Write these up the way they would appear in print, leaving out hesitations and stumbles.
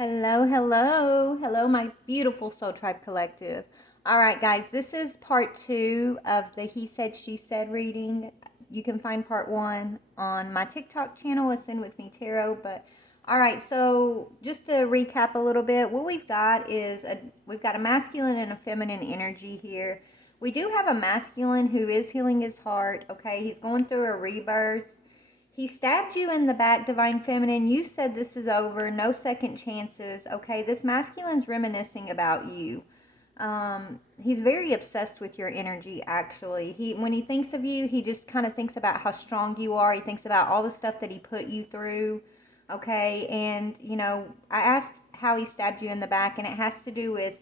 Hello, hello, hello, my beautiful Soul Tribe Collective. All right, guys, this is part two of the He Said, She Said reading. You can find part one on my TikTok channel, Ascend With Me Tarot. But all right, so just to recap a little bit, what we've got is we've got a masculine and a feminine energy here. We do have a masculine who is healing his heart. Okay, he's going through a rebirth. He stabbed you in the back, Divine Feminine. You said this is over, no second chances. Okay, this masculine's reminiscing about you. He's very obsessed with your energy, actually. When he thinks of you, he just kind of thinks about how strong you are. He thinks about all the stuff that he put you through. Okay, and, I asked how he stabbed you in the back, and it has to do with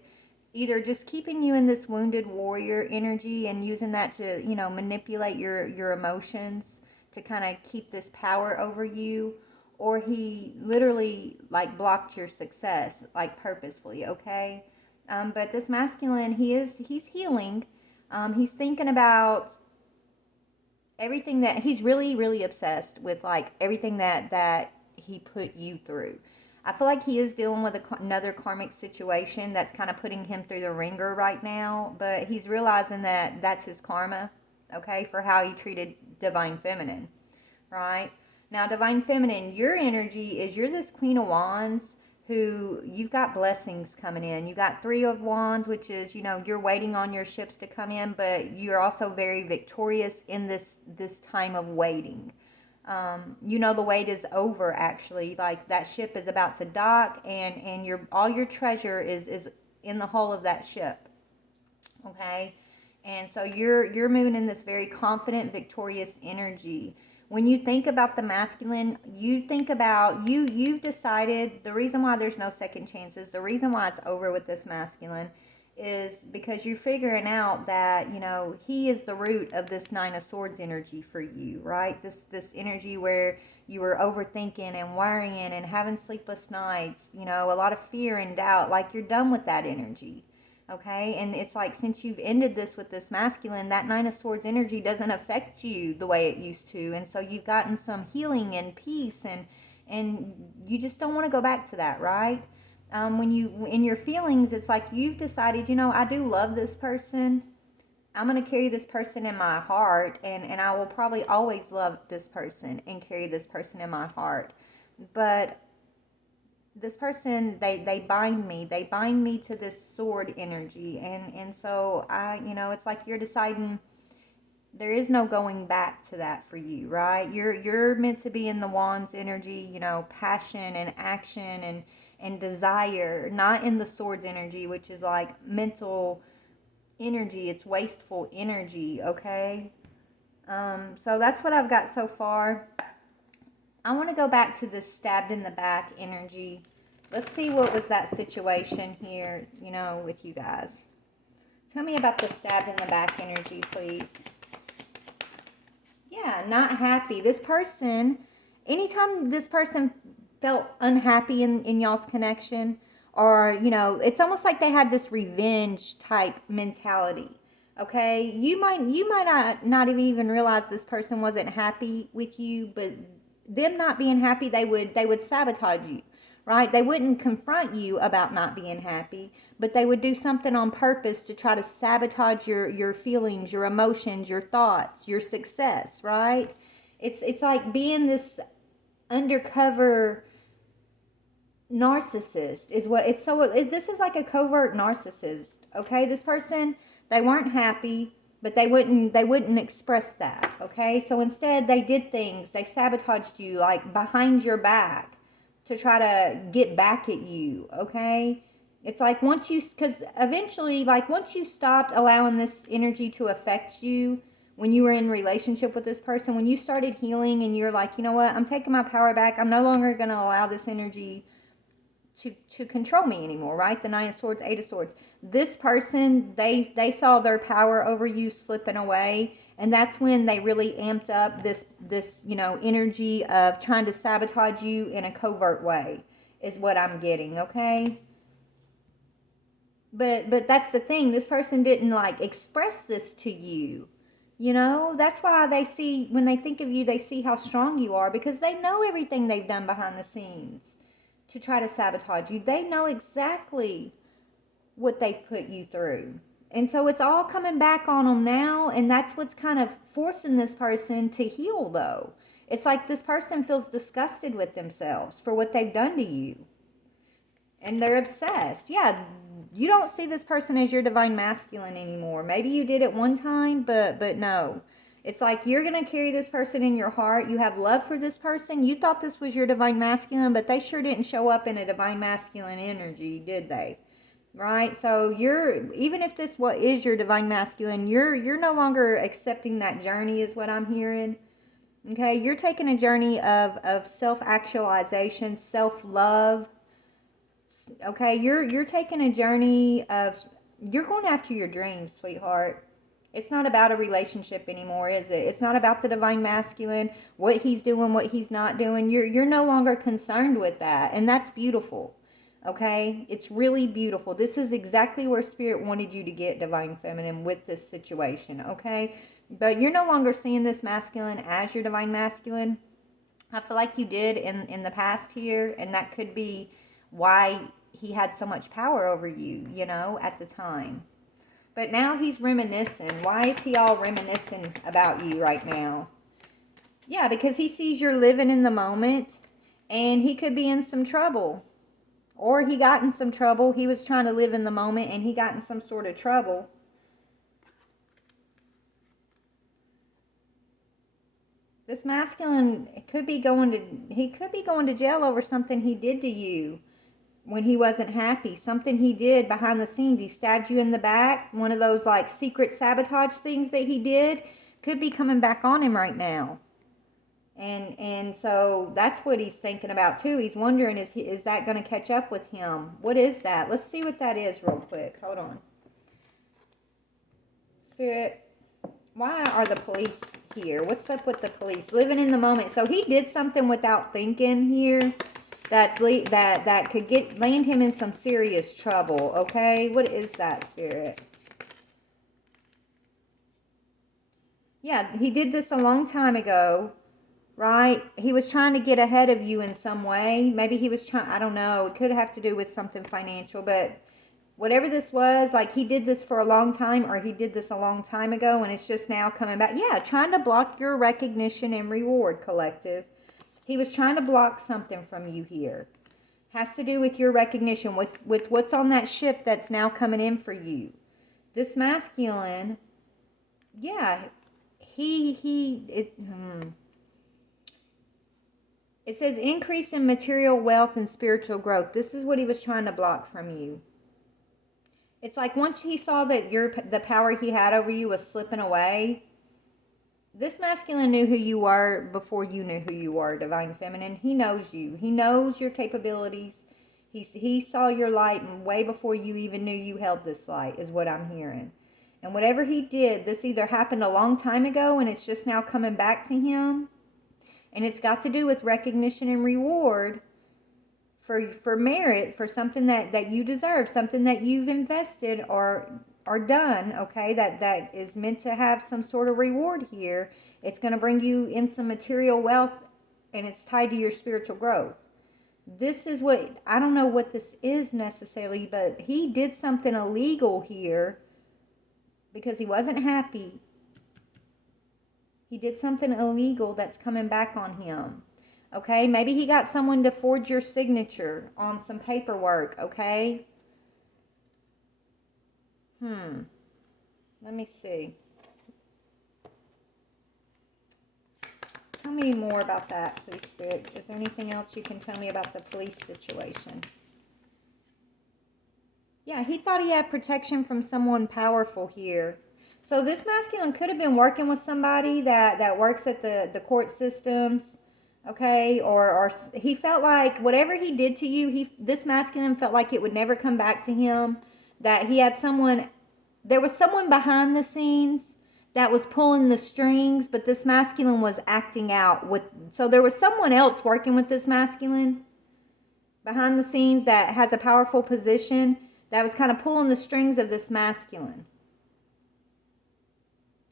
either just keeping you in this wounded warrior energy and using that to, manipulate your emotions to kind of keep this power over you, or he literally like blocked your success like purposefully. Okay, but this masculine, he's healing. He's thinking about everything that he's really obsessed with, like everything that he put you through. I feel like he is dealing with another karmic situation that's kind of putting him through the ringer right now, but he's realizing that that's his karma, okay, for how he treated Divine Feminine, right? Now, Divine Feminine, your energy is you're this Queen of Wands who you've got blessings coming in. You got Three of Wands, which is, you're waiting on your ships to come in, but you're also very victorious in this time of waiting. The wait is over, actually. Like, that ship is about to dock, and all your treasure is in the hull of that ship. Okay? And so you're moving in this very confident, victorious energy. When you think about the masculine, you think about you've decided the reason why there's no second chances, the reason why it's over with this masculine is because you're figuring out that, he is the root of this Nine of Swords energy for you, right? This energy where you were overthinking and worrying and having sleepless nights, a lot of fear and doubt, like you're done with that energy. Okay, and it's like, since you've ended this with this masculine, that Nine of Swords energy doesn't affect you the way it used to, and so you've gotten some healing and peace, and you just don't want to go back to that, right? When you in your feelings, it's like you've decided, I do love this person. I'm going to carry this person in my heart, and I will probably always love this person and carry this person in my heart. But this person, they bind me to this sword energy, and so it's like you're deciding there is no going back to that for you, right? You're meant to be in the Wands energy, passion and action and desire, not in the swords energy, which is like mental energy. It's wasteful energy. Okay, so that's what I've got so far. I want to go back to this stabbed in the back energy. Let's see what was that situation here, with you guys. Tell me about the stabbed in the back energy, please. Yeah, not happy. This person, anytime this person felt unhappy in y'all's connection, or, it's almost like they had this revenge type mentality. Okay, you might not even realize this person wasn't happy with you, but them not being happy, they would sabotage you, right? They wouldn't confront you about not being happy, but they would do something on purpose to try to sabotage your feelings, your emotions, your thoughts, your success, right? It's like being this undercover narcissist is what it's. So this is like a covert narcissist. Okay, this person, they weren't happy, but they wouldn't express that. Okay, so instead they did things, they sabotaged you, like behind your back, to try to get back at you. Okay, it's like because eventually, like, once you stopped allowing this energy to affect you, when you were in relationship with this person, when you started healing and you're like, you know what, I'm taking my power back, I'm no longer going to allow this energy to control me anymore, right? The Nine of Swords, Eight of Swords. This person, they saw their power over you slipping away, and that's when they really amped up this energy of trying to sabotage you in a covert way, is what I'm getting. Okay. But that's the thing. This person didn't like express this to you. That's why when they think of you, they see how strong you are, because they know everything they've done behind the scenes. to try to sabotage you. They know exactly what they've put you through. And so it's all coming back on them now, and that's what's kind of forcing this person to heal, though. It's like this person feels disgusted with themselves for what they've done to you. And they're obsessed. Yeah, you don't see this person as your divine masculine anymore. Maybe you did at one time, but no. It's like you're going to carry this person in your heart. You have love for this person. You thought this was your divine masculine, but they sure didn't show up in a divine masculine energy, did they? Right? So you're, even if this what is your divine masculine, you're no longer accepting that journey, is what I'm hearing. Okay? You're taking a journey of self-actualization, self-love. Okay, you're taking a journey of, you're going after your dreams, sweetheart. It's not about a relationship anymore, is it? It's not about the divine masculine, what he's doing, what he's not doing. You're no longer concerned with that, and that's beautiful. Okay, it's really beautiful. This is exactly where Spirit wanted you to get, divine feminine, with this situation. Okay, but you're no longer seeing this masculine as your divine masculine. I feel like you did in the past here, and that could be why he had so much power over you, you know, at the time. But now he's reminiscing. Why is he all reminiscing about you right now? Yeah, because he sees you're living in the moment, and he could be in some trouble. Or he got in some trouble. He was trying to live in the moment, and he got in some sort of trouble. This masculine could be going to jail over something he did to you when he wasn't happy. Something he did behind the scenes. He stabbed you in the back. One of those like secret sabotage things that he did could be coming back on him right now. And so that's what he's thinking about too. He's wondering, is that going to catch up with him? What is that? Let's see what that is real quick. Hold on. Spirit, why are the police here? What's up with the police? Living in the moment. So he did something without thinking here that could land him in some serious trouble. Okay, what is that, Spirit? Yeah, he did this a long time ago, right? He was trying to get ahead of you in some way. Maybe he was trying, I don't know. It could have to do with something financial, but whatever this was, like he did this for a long time, or he did this a long time ago, and it's just now coming back. Yeah, trying to block your recognition and reward, collective. He was trying to block something from you here. Has to do with your recognition, with what's on that ship that's now coming in for you. This masculine, yeah, it says increase in material wealth and spiritual growth. This is what he was trying to block from you. It's like once he saw that the power he had over you was slipping away, this masculine knew who you were before you knew who you were, divine feminine. He knows you. He knows your capabilities. He saw your light way before you even knew you held this light, is what I'm hearing. And whatever he did, this either happened a long time ago and it's just now coming back to him. And it's got to do with recognition and reward for merit, for something that you deserve, something that you've invested or done, okay, that is meant to have some sort of reward here. It's going to bring you in some material wealth, and it's tied to your spiritual growth. This is what, I don't know what this is necessarily, but he did something illegal here because he wasn't happy. He did something illegal that's coming back on him. Okay, maybe he got someone to forge your signature on some paperwork, okay? Let me see. Tell me more about that, please, Spirit. Is there anything else you can tell me about the police situation? Yeah, he thought he had protection from someone powerful here. So this masculine could have been working with somebody that works at the court systems, okay? Or he felt like whatever he did to you, this masculine felt like it would never come back to him. That he had someone, there was someone behind the scenes that was pulling the strings, but this masculine was acting out with, so there was someone else working with this masculine behind the scenes that has a powerful position that was kind of pulling the strings of this masculine.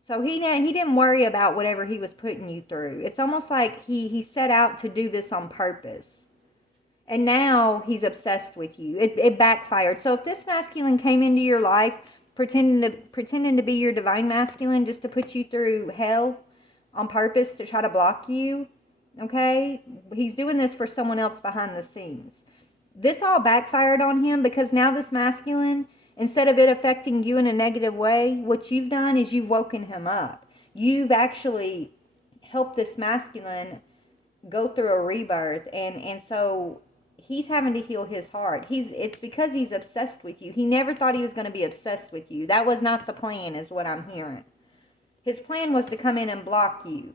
So he didn't worry about whatever he was putting you through. It's almost like he set out to do this on purpose. And now he's obsessed with you. It backfired. So if this masculine came into your life pretending to be your divine masculine just to put you through hell on purpose to try to block you, okay? He's doing this for someone else behind the scenes. This all backfired on him because now this masculine, instead of it affecting you in a negative way, what you've done is you've woken him up. You've actually helped this masculine go through a rebirth, and so he's having to heal his heart. It's because he's obsessed with you. He never thought he was going to be obsessed with you. That was not the plan, is what I'm hearing. His plan was to come in and block you.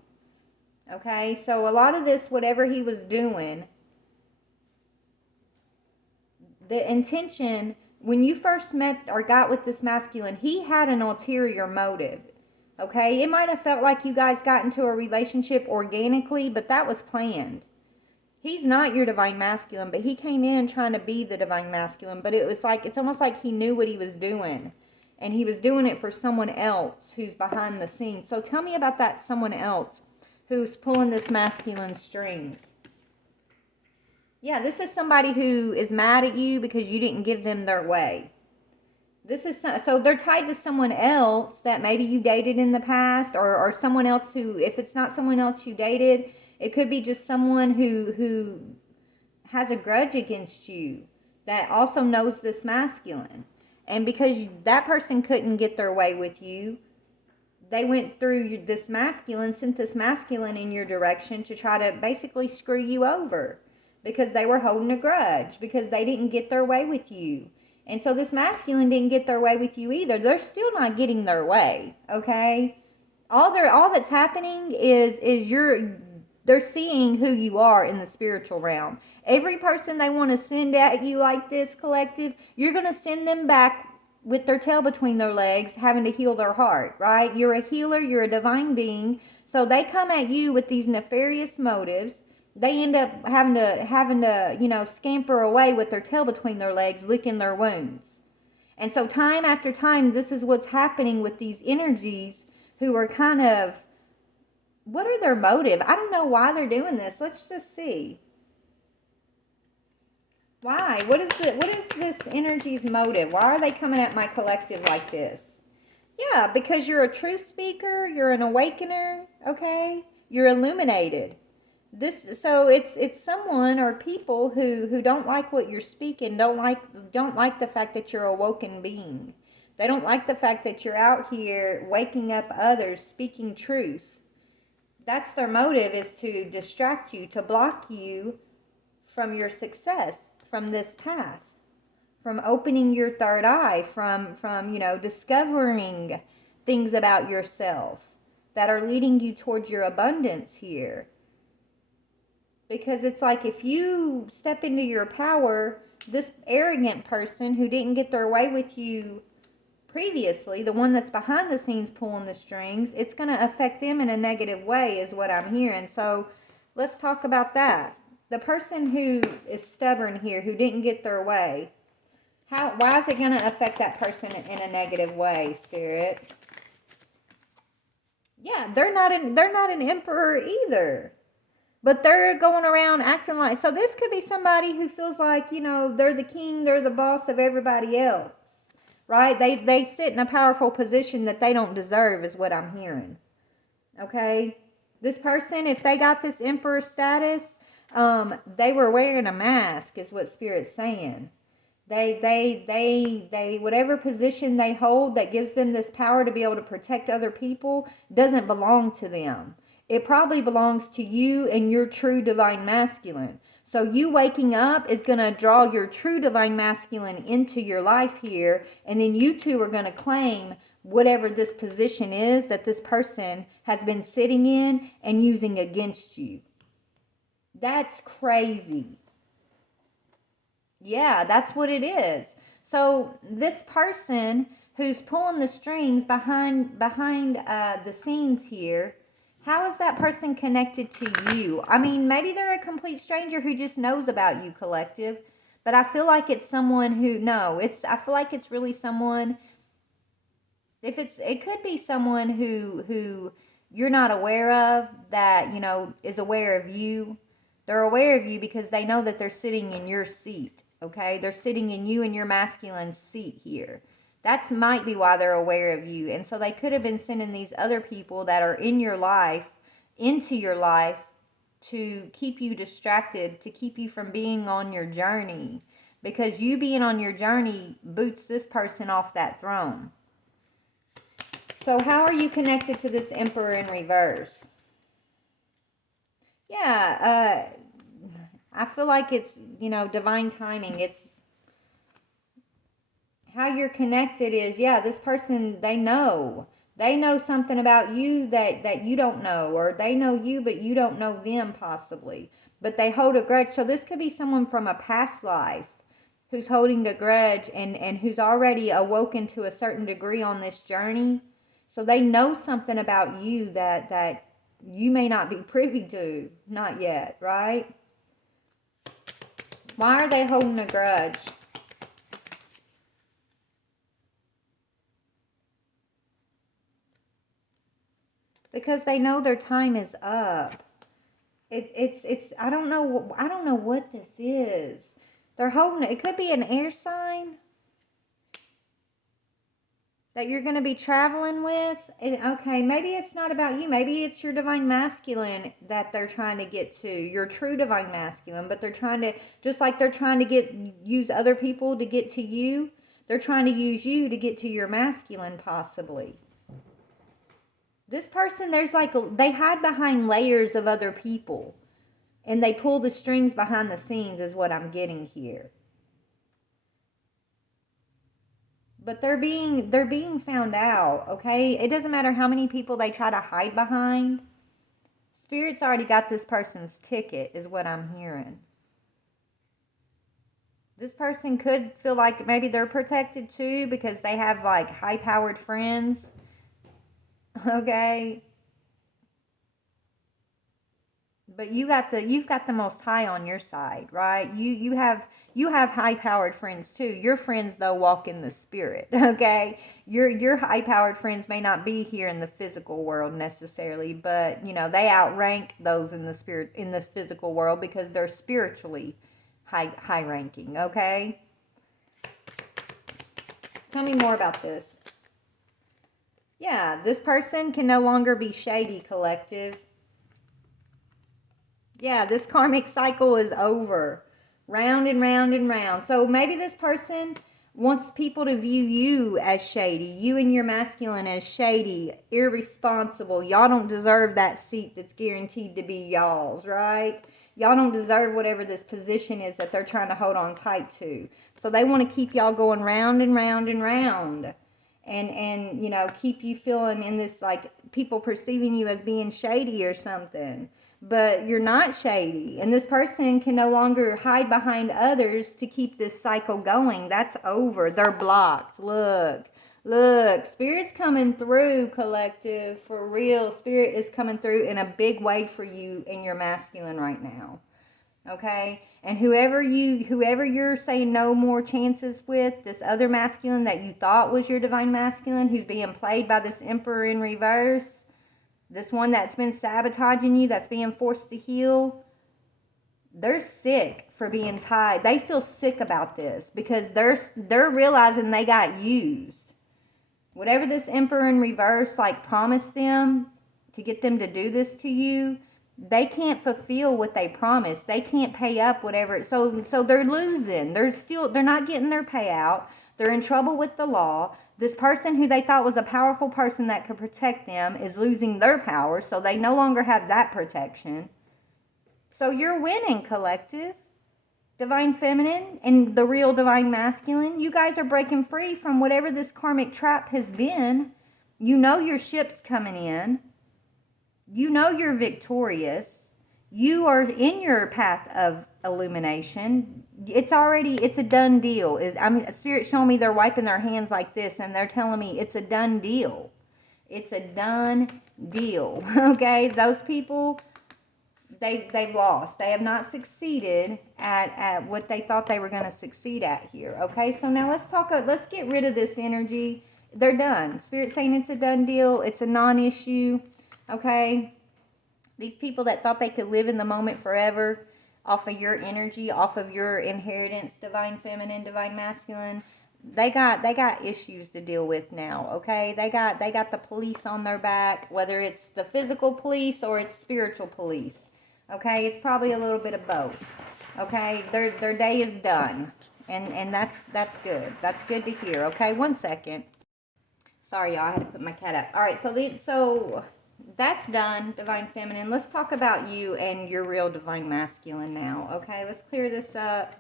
Okay, so a lot of this, whatever he was doing, the intention, when you first met or got with this masculine, he had an ulterior motive. Okay, it might have felt like you guys got into a relationship organically, but that was planned. He's not your divine masculine, but he came in trying to be the divine masculine, but it was like, it's almost like he knew what he was doing, and he was doing it for someone else who's behind the scenes. So tell me about that someone else who's pulling this masculine strings. Yeah, this is somebody who is mad at you because you didn't give them their way. This is so they're tied to someone else that maybe you dated in the past, or someone else who, if it's not someone else you dated, it could be just someone who has a grudge against you that also knows this masculine. And because that person couldn't get their way with you, they went through this masculine, sent this masculine in your direction to try to basically screw you over because they were holding a grudge, because they didn't get their way with you. And so this masculine didn't get their way with you either. They're still not getting their way, okay? All that's happening is they're seeing who you are in the spiritual realm. Every person they want to send at you like this, collective, you're going to send them back with their tail between their legs, having to heal their heart, right? You're a healer, you're a divine being. So they come at you with these nefarious motives. They end up having to, scamper away with their tail between their legs, licking their wounds. And so time after time, this is what's happening with these energies who are kind of, what are their motive? I don't know why they're doing this. Let's just see. Why? What is this energy's motive? Why are they coming at my collective like this? Yeah, because you're a truth speaker, you're an awakener, okay? You're illuminated. So it's someone or people who don't like what you're speaking, don't like the fact that you're a woken being. They don't like the fact that you're out here waking up others, speaking truth. That's their motive, is to distract you, to block you from your success, from this path, from opening your third eye, from discovering things about yourself that are leading you towards your abundance here. Because it's like, if you step into your power, this arrogant person who didn't get their way with you previously, the one that's behind the scenes pulling the strings, it's going to affect them in a negative way, is what I'm hearing. So let's talk about that. The person who is stubborn here, who didn't get their way, why is it going to affect that person in a negative way, Spirit? Yeah, they're not an emperor either. But they're going around acting like, so this could be somebody who feels like, they're the king, they're the boss of everybody else, right? They sit in a powerful position that they don't deserve, is what I'm hearing. Okay? This person, if they got this emperor status, they were wearing a mask, is what Spirit's saying. They whatever position they hold that gives them this power to be able to protect other people doesn't belong to them. It probably belongs to you and your true divine masculine. So you waking up is going to draw your true divine masculine into your life here, and then you two are going to claim whatever this position is that this person has been sitting in and using against you. That's crazy. Yeah, that's what it is. So this person who's pulling the strings behind the scenes here, how is that person connected to you? I mean, maybe they're a complete stranger who just knows about you, collective. But I feel like it's someone who, I feel like it's really someone, it could be someone who you're not aware of, that, is aware of you. They're aware of you because they know that they're sitting in your seat, okay? They're sitting in you and your masculine seat here. That might be why they're aware of you. And so they could have been sending these other people that are in your life, into your life, to keep you distracted, to keep you from being on your journey. Because you being on your journey boots this person off that throne. So how are you connected to this Emperor in reverse? Yeah, I feel like it's, divine timing. It's how you're connected is, this person, they know something about you that you don't know, or they know you but you don't know them possibly, but they hold a grudge. So this could be someone from a past life who's holding a grudge and who's already awoken to a certain degree on this journey. So they know something about you that you may not be privy to, not yet, right? Why are they holding a grudge? Because they know their time is up. It's I don't know what this is. They're holding it. It could be an air sign that you're going to be traveling with. Okay, maybe it's not about you. Maybe it's your divine masculine that they're trying to get to. Your true divine masculine, but they're trying to, just like they're trying to use other people to get to you, they're trying to use you to get to your masculine possibly. This person, they hide behind layers of other people. And they pull the strings behind the scenes is what I'm getting here. But they're being found out, okay? It doesn't matter how many people they try to hide behind. Spirit's already got this person's ticket, is what I'm hearing. This person could feel like maybe they're protected too because they have like high-powered friends. Okay? But you've got the Most High on your side, right? You have high-powered friends too. Your friends though walk in the spirit, okay? Your high-powered friends may not be here in the physical world necessarily, but they outrank those in the spirit, in the physical world, because they're spiritually high-ranking, okay? Tell me more about this. Yeah, this person can no longer be shady, collective. Yeah, this karmic cycle is over. Round and round and round. So maybe this person wants people to view you as shady. You and your masculine as shady, irresponsible. Y'all don't deserve that seat that's guaranteed to be y'all's, right? Y'all don't deserve whatever this position is that they're trying to hold on tight to. So they want to keep y'all going round and round and round. And keep you feeling in this, like, people perceiving you as being shady or something. But you're not shady. And this person can no longer hide behind others to keep this cycle going. That's over. They're blocked. Look. Spirit's coming through, collective. For real. Spirit is coming through in a big way for you in your masculine right now. Okay? And whoever you're saying no more chances with, this other masculine that you thought was your divine masculine, who's being played by this Emperor in reverse, this one that's been sabotaging you, that's being forced to heal, they're sick for being tied. They feel sick about this because they're realizing they got used. Whatever this Emperor in reverse promised them to get them to do this to you, they can't fulfill what they promised. They can't pay up whatever. So they're losing. They're not getting their payout. They're in trouble with the law. This person who they thought was a powerful person that could protect them is losing their power, so they no longer have that protection. So you're winning, collective. Divine feminine and the real divine masculine. You guys are breaking free from whatever this karmic trap has been. You know your ship's coming in. You know you're victorious. You are in your path of illumination. It's a done deal. Spirit showing me they're wiping their hands like this and they're telling me it's a done deal. It's a done deal. Okay? Those people, they've lost. They have not succeeded at what they thought they were going to succeed at here. Okay? So now let's get rid of this energy. They're done. Spirit saying it's a done deal. It's a non-issue. Okay? These people that thought they could live in the moment forever, off of your energy, off of your inheritance, divine feminine, divine masculine. They got issues to deal with now, okay? They got the police on their back, whether it's the physical police or it's spiritual police. Okay? It's probably a little bit of both. Okay? Their day is done. And that's good. That's good to hear. Okay? 1 second. Sorry, y'all, I had to put my cat up. All right, so that's done, divine feminine. Let's talk about you and your real divine masculine now. Okay? Let's clear this up.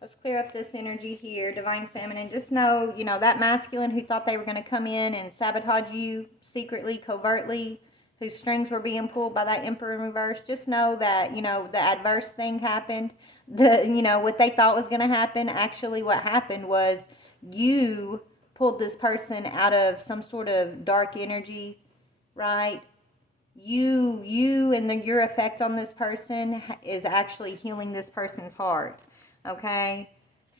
Let's clear up this energy here, divine feminine. Just know, you know, that masculine who thought they were going to come in and sabotage you secretly, covertly, whose strings were being pulled by that Emperor in reverse. Just know that, you know, the adverse thing happened. You know, what they thought was going to happen, actually what happened was you pulled this person out of some sort of dark energy, right? You and your effect on this person is actually healing this person's heart. Okay,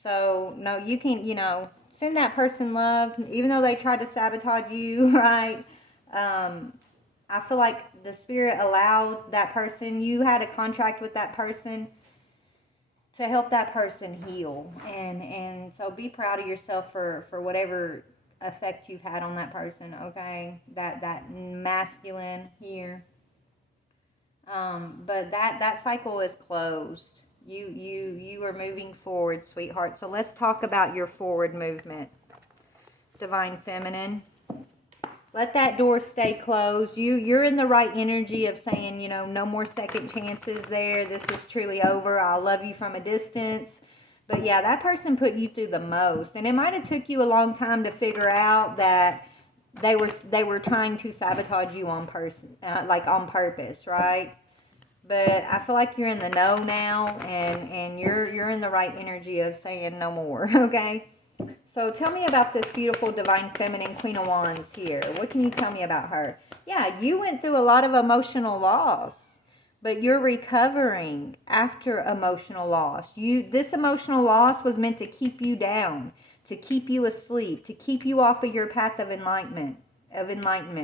so no, you can, you know, send that person love, even though they tried to sabotage you, right? I feel like the spirit allowed that person, you had a contract with that person to help that person heal, and so be proud of yourself for whatever effect you've had on that person. Okay, that masculine here, but that cycle is closed. You are moving forward, sweetheart. So let's talk about your forward movement, divine feminine. Let that door stay closed. You're in the right energy of saying, you know, no more second chances there. This is truly over. I'll love you from a distance. But yeah, that person put you through the most, and it might have took you a long time to figure out that they were trying to sabotage you on purpose, right? But I feel like you're in the know now, and you're in the right energy of saying no more, okay? So tell me about this beautiful divine feminine Queen of Wands here. What can you tell me about her? Yeah, you went through a lot of emotional loss, but you're recovering after emotional loss. This emotional loss was meant to keep you down, to keep you asleep, to keep you off of your path of enlightenment,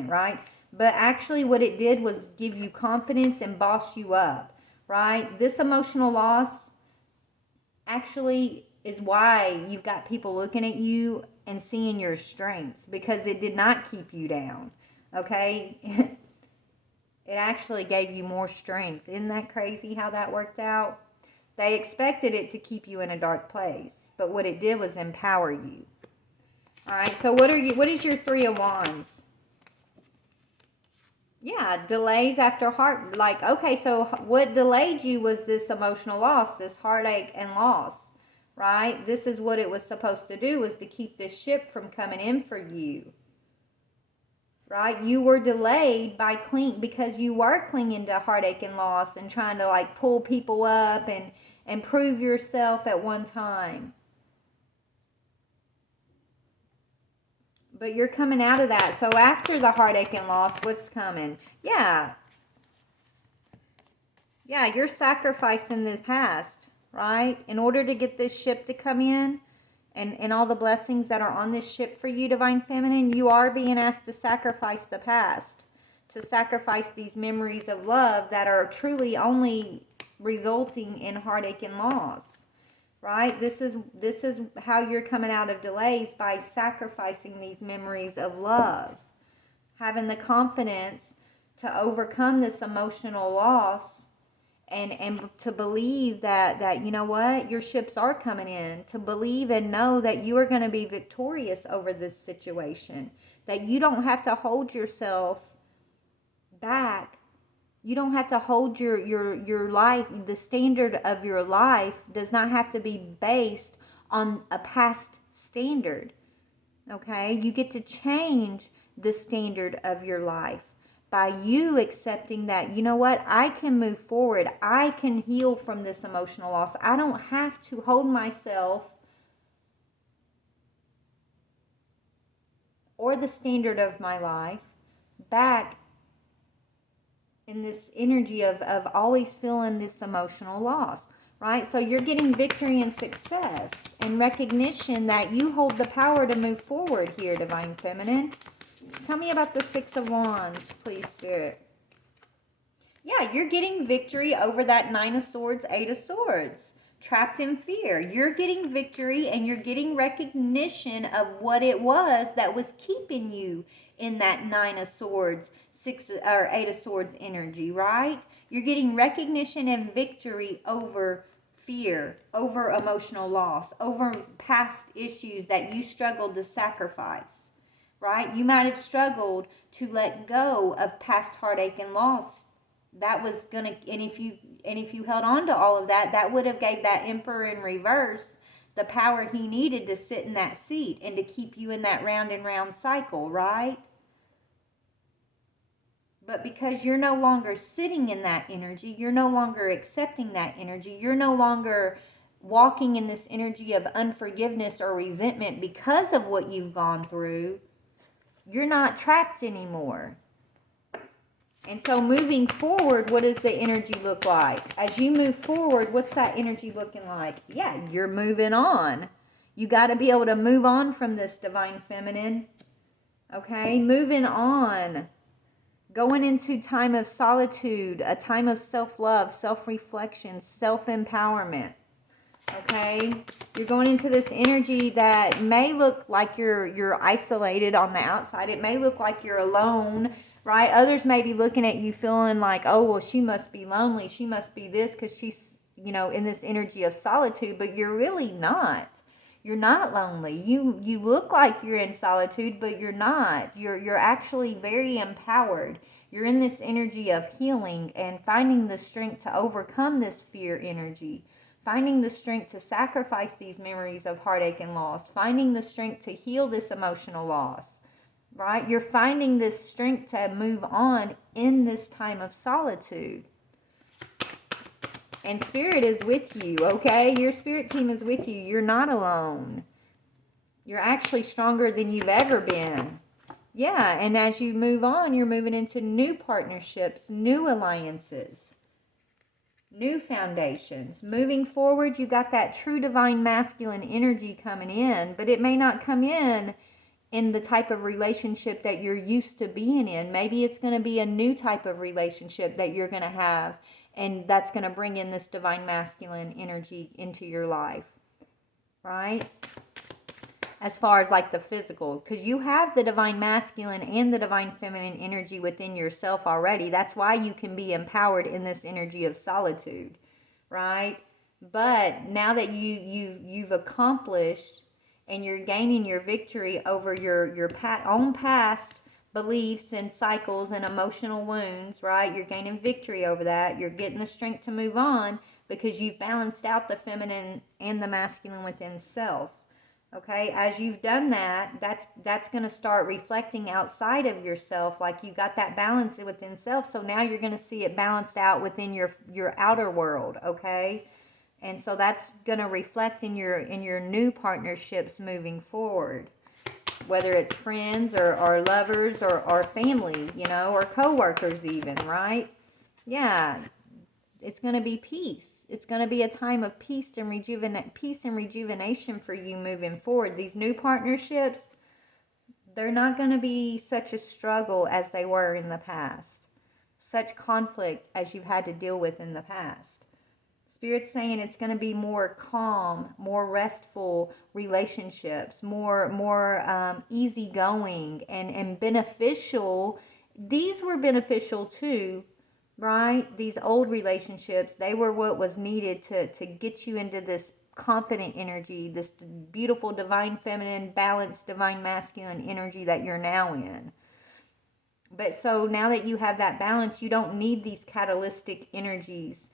right? But actually what it did was give you confidence and boss you up, right? This emotional loss actually is why you've got people looking at you and seeing your strengths, because it did not keep you down, okay? It actually gave you more strength. Isn't that crazy how that worked out? They expected it to keep you in a dark place, but what it did was empower you. All right, so what is your Three of Wands? Yeah, delays after heart. Like, okay, so what delayed you was this emotional loss, this heartache and loss, right? This is what it was supposed to do, was to keep this ship from coming in for you, right? You were delayed because you were clinging to heartache and loss and trying to like pull people up and prove yourself at one time. But you're coming out of that. So after the heartache and loss, what's coming? Yeah, you're sacrificing the past, right? In order to get this ship to come in and all the blessings that are on this ship for you, divine feminine, you are being asked to sacrifice the past, to sacrifice these memories of love that are truly only resulting in heartache and loss. Right? This is how you're coming out of delays, by sacrificing these memories of love. Having the confidence to overcome this emotional loss and to believe that you know what, your ships are coming in. To believe and know that you are going to be victorious over this situation. That you don't have to hold yourself back. You don't have to hold your life, the standard of your life does not have to be based on a past standard, okay? You get to change the standard of your life by you accepting that, you know what, I can move forward. I can heal from this emotional loss. I don't have to hold myself or the standard of my life back in this energy of always feeling this emotional loss, right? So you're getting victory and success and recognition that you hold the power to move forward here, divine feminine. Tell me about the Six of Wands, please, Spirit. Yeah, you're getting victory over that Nine of Swords, Eight of Swords. Trapped in fear. You're getting victory and you're getting recognition of what it was that was keeping you in that Nine of Swords, Six or Eight of Swords energy, right? You're getting recognition and victory over fear, over emotional loss, over past issues that you struggled to sacrifice, right? You might have struggled to let go of past heartache and loss. That was gonna, and if you held on to all of that, that would have gave that emperor in reverse the power he needed to sit in that seat and to keep you in that round and round cycle, right? But because you're no longer sitting in that energy, you're no longer accepting that energy, you're no longer walking in this energy of unforgiveness or resentment because of what you've gone through, you're not trapped anymore. And so moving forward, what does the energy look like? As you move forward, what's that energy looking like? Yeah, you're moving on. You got to be able to move on from this divine feminine. Okay, moving on. Going into time of solitude, a time of self-love, self-reflection, self-empowerment. Okay, you're going into this energy that may look like you're isolated on the outside. It may look like you're alone, right? Others may be looking at you feeling like, oh, well, she must be lonely. She must be this because she's, in this energy of solitude, but you're really not. You're not lonely. You look like you're in solitude, but you're not. You're actually very empowered. You're in this energy of healing and finding the strength to overcome this fear energy. Finding the strength to sacrifice these memories of heartache and loss. Finding the strength to heal this emotional loss. Right? You're finding this strength to move on in this time of solitude. And Spirit is with you, okay? Your Spirit team is with you. You're not alone. You're actually stronger than you've ever been. Yeah, and as you move on, you're moving into new partnerships, new alliances, new foundations. Moving forward, you got that true divine masculine energy coming in, but it may not come in the type of relationship that you're used to being in. Maybe it's going to be a new type of relationship that you're going to have, and that's going to bring in this divine masculine energy into your life, right? As far as like the physical, because you have the divine masculine and the divine feminine energy within yourself already. That's why you can be empowered in this energy of solitude, right? But now that you've accomplished and you're gaining your victory over your own past beliefs and cycles and emotional wounds, right? You're gaining victory over that. You're getting the strength to move on because you've balanced out the feminine and the masculine within self. Okay, as you've done that, that's going to start reflecting outside of yourself, like you got that balance within self. So now you're going to see it balanced out within your outer world, okay? And so that's going to reflect in your new partnerships moving forward, whether it's friends or lovers or family, or coworkers even, right? Yeah, it's going to be peace. It's going to be a time of peace and rejuvenation for you moving forward. These new partnerships, they're not going to be such a struggle as they were in the past. Such conflict as you've had to deal with in the past. Spirit's saying it's going to be more calm, more restful relationships, more easygoing and beneficial. These were beneficial too, right? These old relationships, they were what was needed to get you into this confident energy, this beautiful divine feminine, balanced divine masculine energy that you're now in. But so now that you have that balance, you don't need these catalytic energies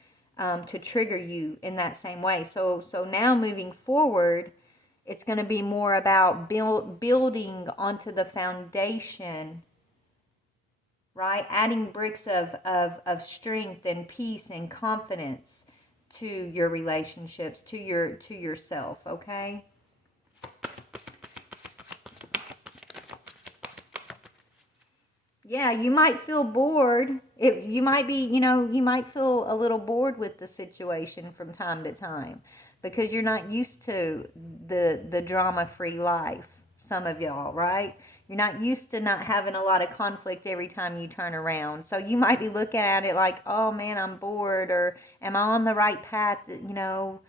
to trigger you in that same way. So now moving forward, it's going to be more about building onto the foundation, right? Adding bricks of strength and peace and confidence to your relationships, to yourself, okay? Yeah, you might feel bored. You might be, you might feel a little bored with the situation from time to time because you're not used to the drama-free life. some of y'all, right? You're not used to not having a lot of conflict every time you turn around. So you might be looking at it like, oh man, I'm bored, or am I on the right path? You know,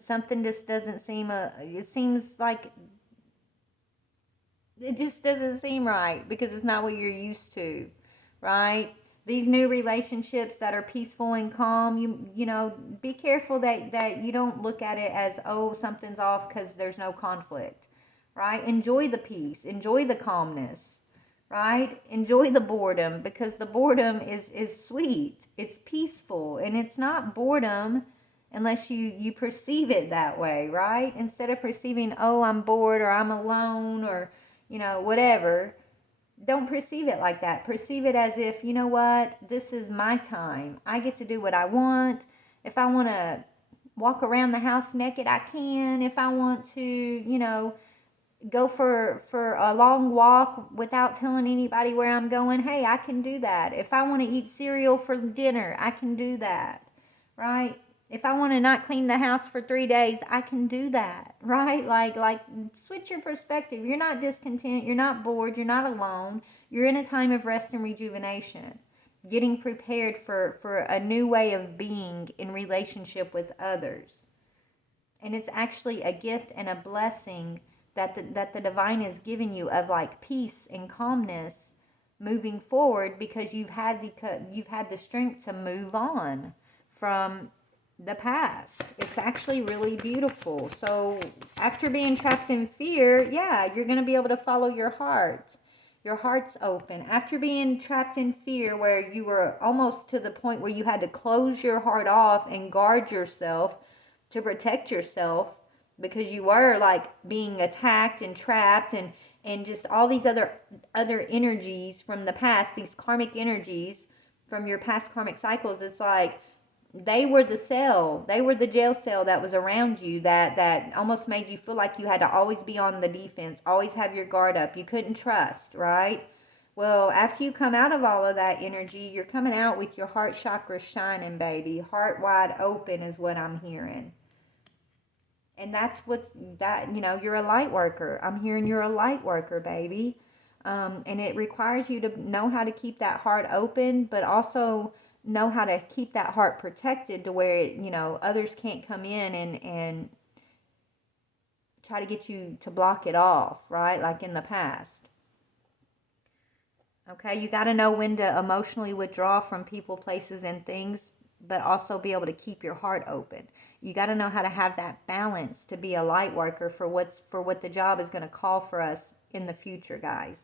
something just doesn't seem, it seems like, it just doesn't seem right because it's not what you're used to, right? These new relationships that are peaceful and calm, you know, be careful that you don't look at it as, oh, something's off because there's no conflict, right? Enjoy the peace, enjoy the calmness, right? Enjoy the boredom, because the boredom is sweet, it's peaceful, and it's not boredom unless you perceive it that way, right? Instead of perceiving, oh, I'm bored, or I'm alone, or you know, whatever, don't perceive it like that. Perceive it as if, you know what, this is my time. I get to do what I want. If I want to walk around the house naked, I can. If I want to, you know, go for a long walk without telling anybody where I'm going, hey, I can do that. If I want to eat cereal for dinner, I can do that, right? If I want to not clean the house for 3 days, I can do that, right? Like switch your perspective. You're not discontent, you're not bored, you're not alone. You're in a time of rest and rejuvenation, getting prepared for a new way of being in relationship with others. And it's actually a gift and a blessing that the divine is giving you, of like peace and calmness moving forward, because you've had the strength to move on from the past. It's actually really beautiful. So after being trapped in fear, yeah, you're going to be able to follow your heart. Your heart's open. After being trapped in fear, where you were almost to the point where you had to close your heart off and guard yourself to protect yourself, because you were like being attacked and trapped, and just all these other energies from the past, these karmic energies from your past karmic cycles. It's like they were the jail cell that was around you, that almost made you feel like you had to always be on the defense, always have your guard up, you couldn't trust, right? Well, after you come out of all of that energy, you're coming out with your heart chakra shining, baby. Heart wide open is what I'm hearing. And that's you know, you're a light worker. I'm hearing you're a light worker, baby. And it requires you to know how to keep that heart open, but also know how to keep that heart protected to where, you know, others can't come in and try to get you to block it off, right? Like in the past. Okay, you got to know when to emotionally withdraw from people, places, and things, but also be able to keep your heart open. You got to know how to have that balance to be a light worker for what the job is going to call for us in the future, guys.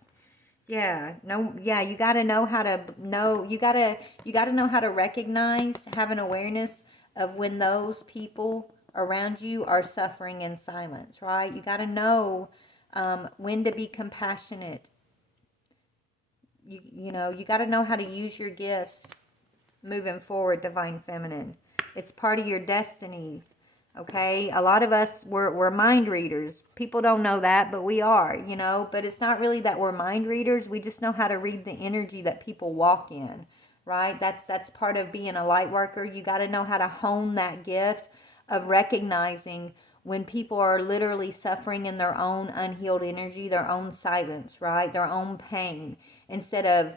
Yeah, no, yeah, you got to know how to know, you got to know how to recognize, have an awareness of when those people around you are suffering in silence, right? You got to know when to be compassionate. You know, you got to know how to use your gifts moving forward, Divine Feminine. It's part of your destiny, okay? A lot of us, we're mind readers. People don't know that, but we are, you know? But it's not really that we're mind readers. We just know how to read the energy that people walk in, right? That's part of being a light worker. You got to know how to hone that gift of recognizing when people are literally suffering in their own unhealed energy, their own silence, right? Their own pain, instead of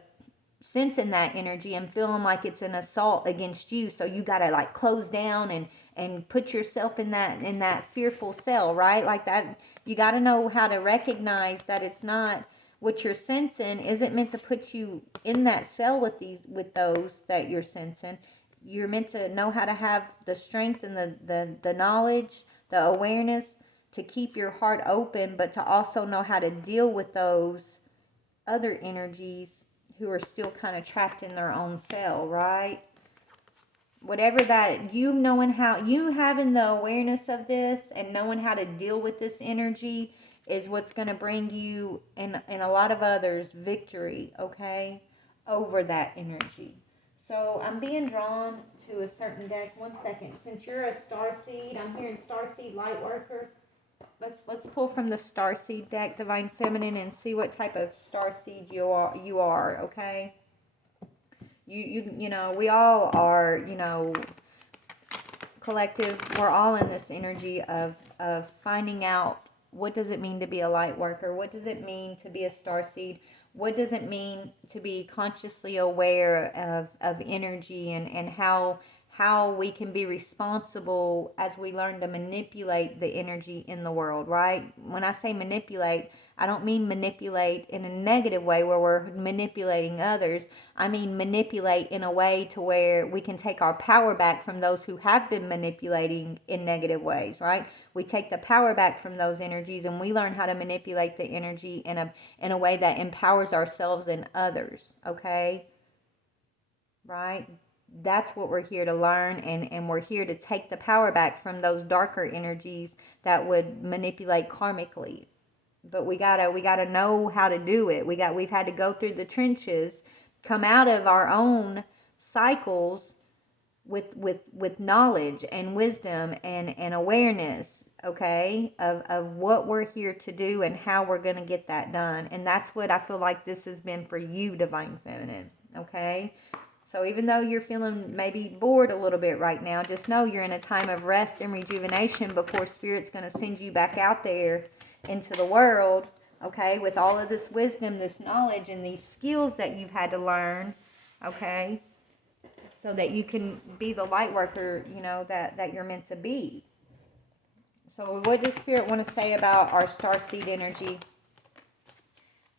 sensing that energy and feeling like it's an assault against you. So you got to like close down and put yourself in that fearful cell, right? Like that. You got to know how to recognize that it's not, what you're sensing isn't meant to put you in that cell with those that you're sensing. You're meant to know how to have the strength and the knowledge, the awareness to keep your heart open, but to also know how to deal with those other energies who are still kind of trapped in their own cell, right? Whatever that, you knowing how, you having the awareness of this and knowing how to deal with this energy is what's going to bring you and a lot of others victory, okay, over that energy. So I'm being drawn to a certain deck. One second. Since you're a star seed, I'm hearing star seed light worker. Let's pull from the Starseed deck, Divine Feminine, and see what type of starseed you are, okay? You know, we all are, you know, collective. We're all in this energy of finding out What does it mean to be a light worker? What does it mean to be a starseed? What does it mean to be consciously aware of energy, and how we can be responsible as we learn to manipulate the energy in the world, right? When I say manipulate, I don't mean manipulate in a negative way where we're manipulating others. I mean manipulate in a way to where we can take our power back from those who have been manipulating in negative ways, right? We take the power back from those energies, and we learn how to manipulate the energy in a way that empowers ourselves and others, okay? Right? That's what we're here to learn, and we're here to take the power back from those darker energies that would manipulate karmically. But we gotta know how to do it. We've had to go through the trenches, come out of our own cycles with knowledge and wisdom and awareness, okay, of what we're here to do and how we're going to get that done. And that's what I feel like this has been for you, Divine Feminine, okay? So even though you're feeling maybe bored a little bit right now, just know you're in a time of rest and rejuvenation before Spirit's going to send you back out there into the world, okay, with all of this wisdom, this knowledge, and these skills that you've had to learn, okay, so that you can be the light worker, you know, that you're meant to be. So what does Spirit want to say about our starseed energy?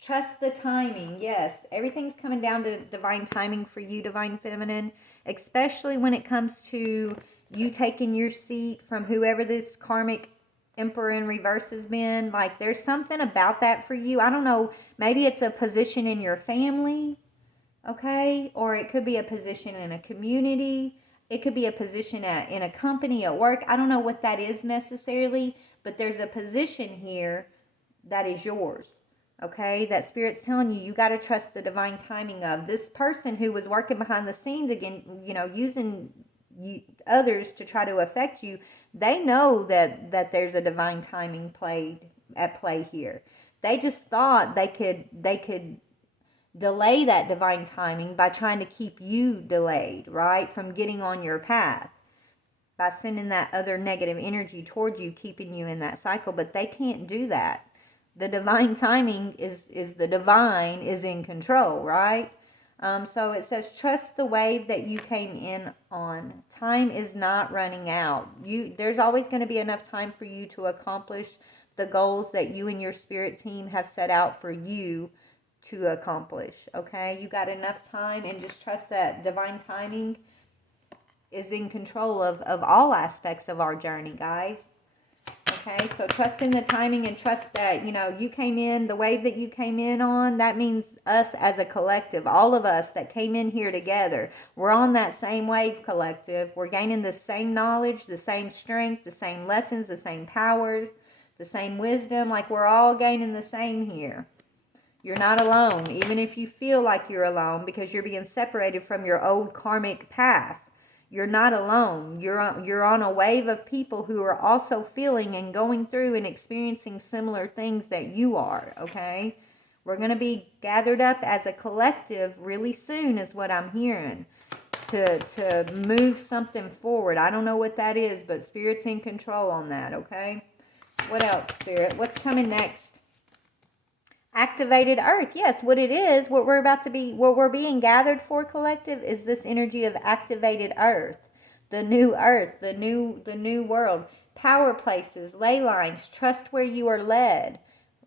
Trust the timing. Yes, everything's coming down to divine timing for you, Divine Feminine, especially when it comes to you taking your seat from whoever this karmic Emperor in reverse has been. Like, there's something about that for you. I don't know, maybe it's a position in your family, okay? Or it could be a position in a community. It could be a position in a company, at work. I don't know what that is necessarily, but there's a position here that is yours. Okay, that Spirit's telling you, you got to trust the divine timing of this person who was working behind the scenes again, you know, using others to try to affect you. They know that there's a divine timing at play here. They just thought they could delay that divine timing by trying to keep you delayed, right, from getting on your path, by sending that other negative energy towards you, keeping you in that cycle. But they can't do that. The divine timing is the divine is in control, right? So it says, trust the wave that you came in on. Time is not running out. There's always going to be enough time for you to accomplish the goals that you and your spirit team have set out for you to accomplish, okay? You got enough time, and just trust that divine timing is in control of all aspects of our journey, guys. Okay, so trust in the timing, and trust that, you know, you came in, the wave that you came in on, that means us as a collective, all of us that came in here together. We're on that same wave collective. We're gaining the same knowledge, the same strength, the same lessons, the same power, the same wisdom. Like, we're all gaining the same here. You're not alone, even if you feel like you're alone because you're being separated from your old karmic path. You're not alone. You're on a wave of people who are also feeling and going through and experiencing similar things that you are, okay? We're going to be gathered up as a collective really soon is what I'm hearing, to move something forward. I don't know what that is, but Spirit's in control on that, okay? What else, Spirit? What's coming next? Activated earth. Yes, what it is, what we're being gathered for, collective, is this energy of activated earth, the new earth, the new world, power places, ley lines. Trust where you are led.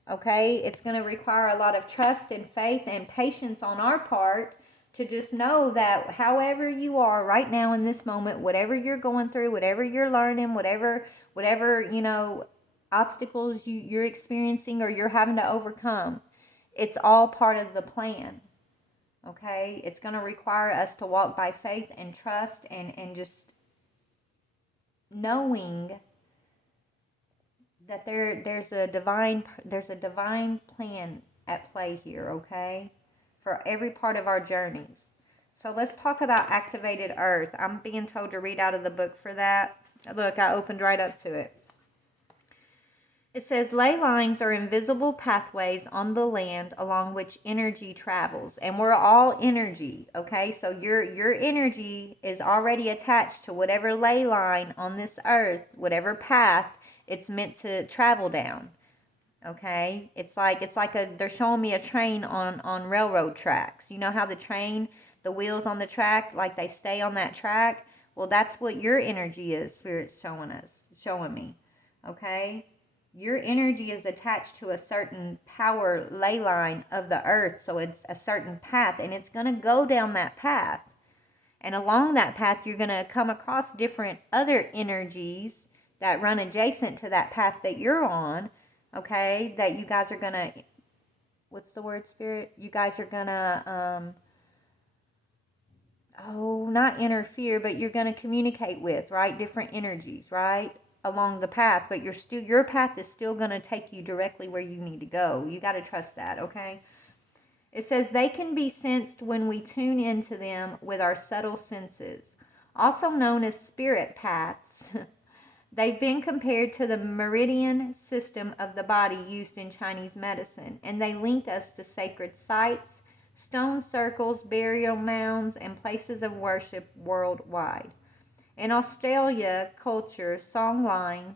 Okay, it's going to require a lot of trust and faith and patience on our part to just know that however you are right now in this moment, whatever you're going through, whatever you're learning, whatever you know, obstacles you're experiencing or you're having to overcome, it's all part of the plan. Okay, it's going to require us to walk by faith and trust, and just knowing that there's a divine plan at play here, okay, for every part of our journeys. So let's talk about activated earth. I'm being told to read out of the book for that. Look, I opened right up to it. It says, ley lines are invisible pathways on the land along which energy travels. And we're all energy, okay? So your energy is already attached to whatever ley line on this earth, whatever path it's meant to travel down, Okay, they're showing me a train on railroad tracks. You know how the wheels on the track, like they stay on that track. Well, that's what your energy is. Spirit's showing me. Okay, your energy is attached to a certain power ley line of the earth, so it's a certain path, and it's gonna go down that path. And along that path, you're gonna come across different other energies that run adjacent to that path that you're on, okay, that you guys are gonna, what's the word, Spirit? You guys are gonna, not interfere, but you're gonna communicate with, right? Different energies, right? Along the path, but your path is still gonna take you directly where you need to go. You gotta trust that, okay? It says they can be sensed when we tune into them with our subtle senses, also known as spirit paths. They've been compared to the meridian system of the body used in Chinese medicine, and they link us to sacred sites, stone circles, burial mounds, and places of worship worldwide. In Australia culture, songlines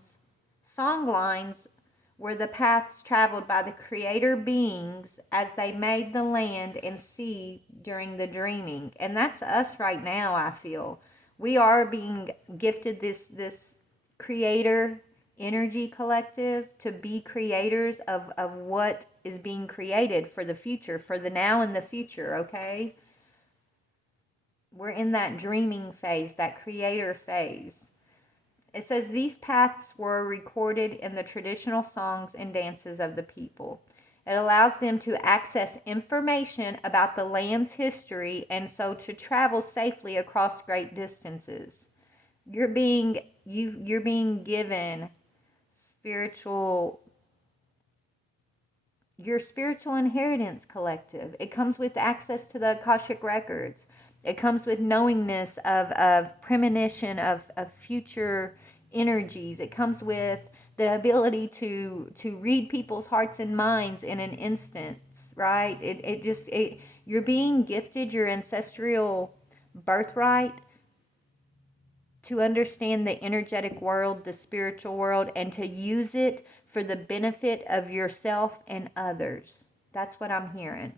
were the paths traveled by the creator beings as they made the land and sea during the dreaming. And that's us right now, I feel. We are being gifted this creator energy collective to be creators of what is being created for the future, for the now and the future, okay? We're in that dreaming phase, that creator phase. It says these paths were recorded in the traditional songs and dances of the people. It allows them to access information about the land's history and so to travel safely across great distances. You're being given your spiritual inheritance collective. It comes with access to the Akashic records. It comes with knowingness of premonition of future energies. It comes with the ability to read people's hearts and minds in an instance, right? You're being gifted your ancestral birthright to understand the energetic world, the spiritual world, and to use it for the benefit of yourself and others. That's what I'm hearing.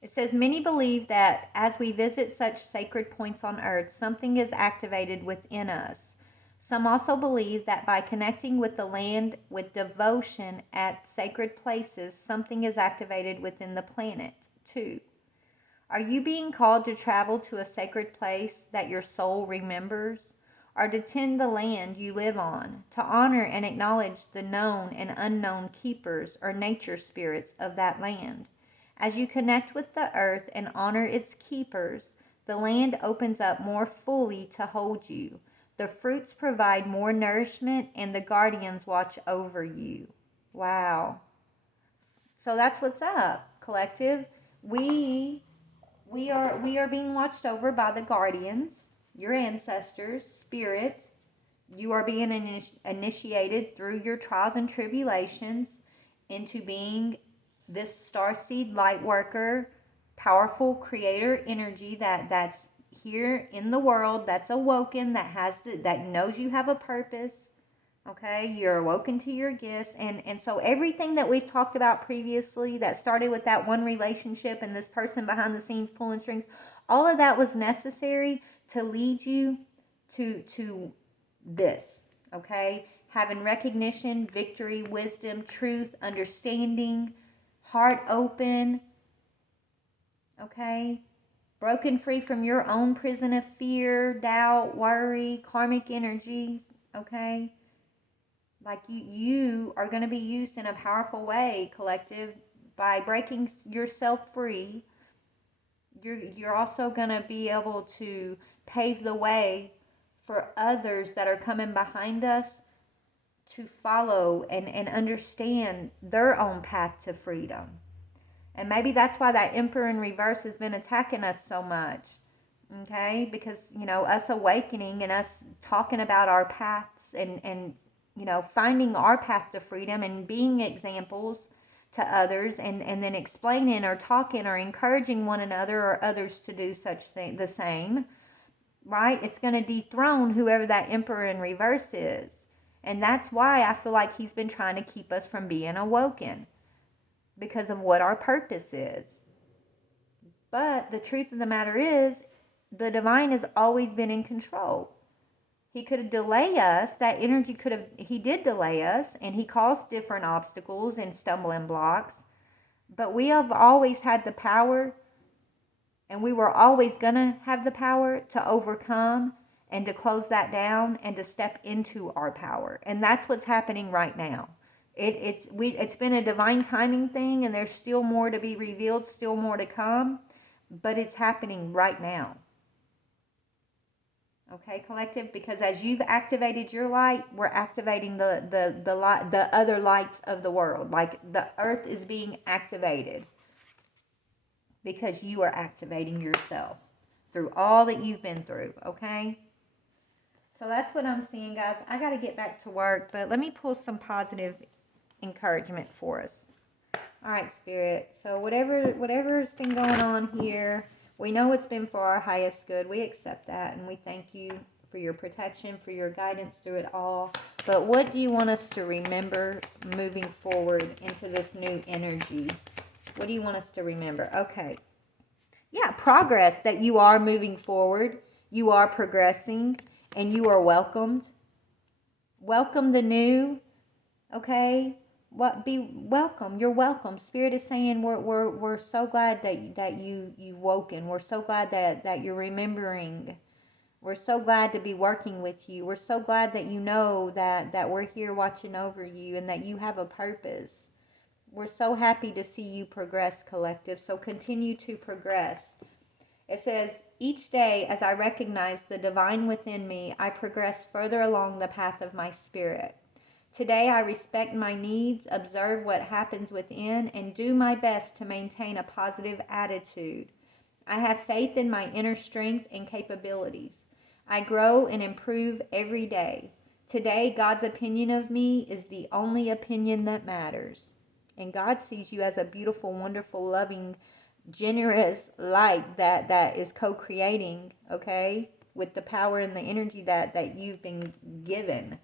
It says, many believe that as we visit such sacred points on earth, something is activated within us. Some also believe that by connecting with the land with devotion at sacred places, something is activated within the planet, too. Are you being called to travel to a sacred place that your soul remembers? Or to tend the land you live on, to honor and acknowledge the known and unknown keepers or nature spirits of that land? As you connect with the earth and honor its keepers, the land opens up more fully to hold you. The fruits provide more nourishment and the guardians watch over you. Wow. So that's what's up, collective. We are being watched over by the guardians, your ancestors, spirit. You are being initiated through your trials and tribulations into being this starseed light worker, powerful creator energy that's here in the world, that's awoken, that knows you have a purpose. Okay, you're awoken to your gifts, and so everything that we've talked about previously that started with that one relationship and this person behind the scenes pulling strings, all of that was necessary to lead you to this. Okay, having recognition, victory, wisdom, truth, understanding, heart open, okay? Broken free from your own prison of fear, doubt, worry, karmic energy, okay? Like you are going to be used in a powerful way, collective, by breaking yourself free. You're also going to be able to pave the way for others that are coming behind us to follow and understand their own path to freedom. And maybe that's why that Emperor in reverse has been attacking us so much. Okay? Because, us awakening and us talking about our paths and finding our path to freedom and being examples to others and then explaining or talking or encouraging one another or others to do the same, right? It's going to dethrone whoever that Emperor in reverse is. And that's why I feel like he's been trying to keep us from being awoken, because of what our purpose is. But the truth of the matter is, the divine has always been in control. He could delay us. That energy could have, he did delay us, and he caused different obstacles and stumbling blocks. But we have always had the power, and we were always going to have the power to overcome and to close that down and to step into our power. And that's what's happening right now. It's been a divine timing thing, and there's still more to be revealed, still more to come, but it's happening right now. Okay, collective, because as you've activated your light, we're activating the light, the other lights of the world. Like the earth is being activated because you are activating yourself through all that you've been through. Okay, so that's what I'm seeing, guys. I got to get back to work, but let me pull some positive encouragement for us. All right, Spirit. So whatever's been going on here, we know it's been for our highest good. We accept that, and we thank you for your protection, for your guidance through it all. But what do you want us to remember moving forward into this new energy? What do you want us to remember? Okay. Yeah, progress, that you are moving forward, you are progressing, and you are welcomed. Welcome the new, okay? What, be welcome. You're welcome. Spirit is saying we're so glad that you've woken. We're so glad that you're remembering. We're so glad to be working with you. We're so glad that you know that we're here watching over you and that you have a purpose. We're so happy to see you progress, collective. So continue to progress. It says, each day as I recognize the divine within me, I progress further along the path of my spirit. Today I respect my needs, observe what happens within, and do my best to maintain a positive attitude. I have faith in my inner strength and capabilities. I grow and improve every day. Today, God's opinion of me is the only opinion that matters. And God sees you as a beautiful, wonderful, loving, generous light that is co-creating, okay, with the power and the energy that you've been given.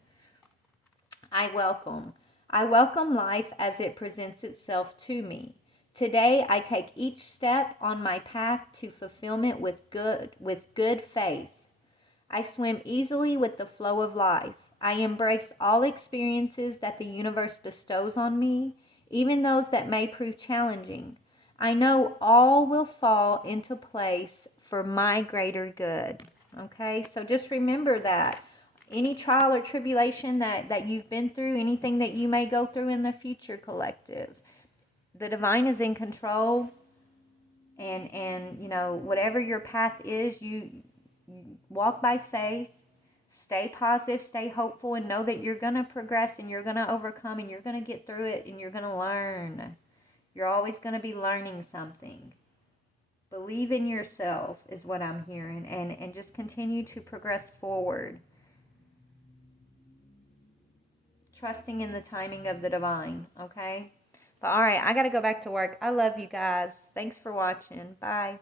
I welcome life as it presents itself to me. Today I take each step on my path to fulfillment with good faith. I swim easily with the flow of life. I embrace all experiences that the universe bestows on me, even those that may prove challenging. I know all will fall into place for my greater good. Okay, so just remember that. Any trial or tribulation that you've been through, anything that you may go through in the future, collective, the divine is in control. And you know, whatever your path is, you walk by faith, stay positive, stay hopeful, and know that you're going to progress and you're going to overcome and you're going to get through it and you're going to learn. You're always going to be learning something. Believe in yourself is what I'm hearing, and just continue to progress forward. Trusting in the timing of the divine, okay? But all right, I got to go back to work. I love you guys. Thanks for watching. Bye.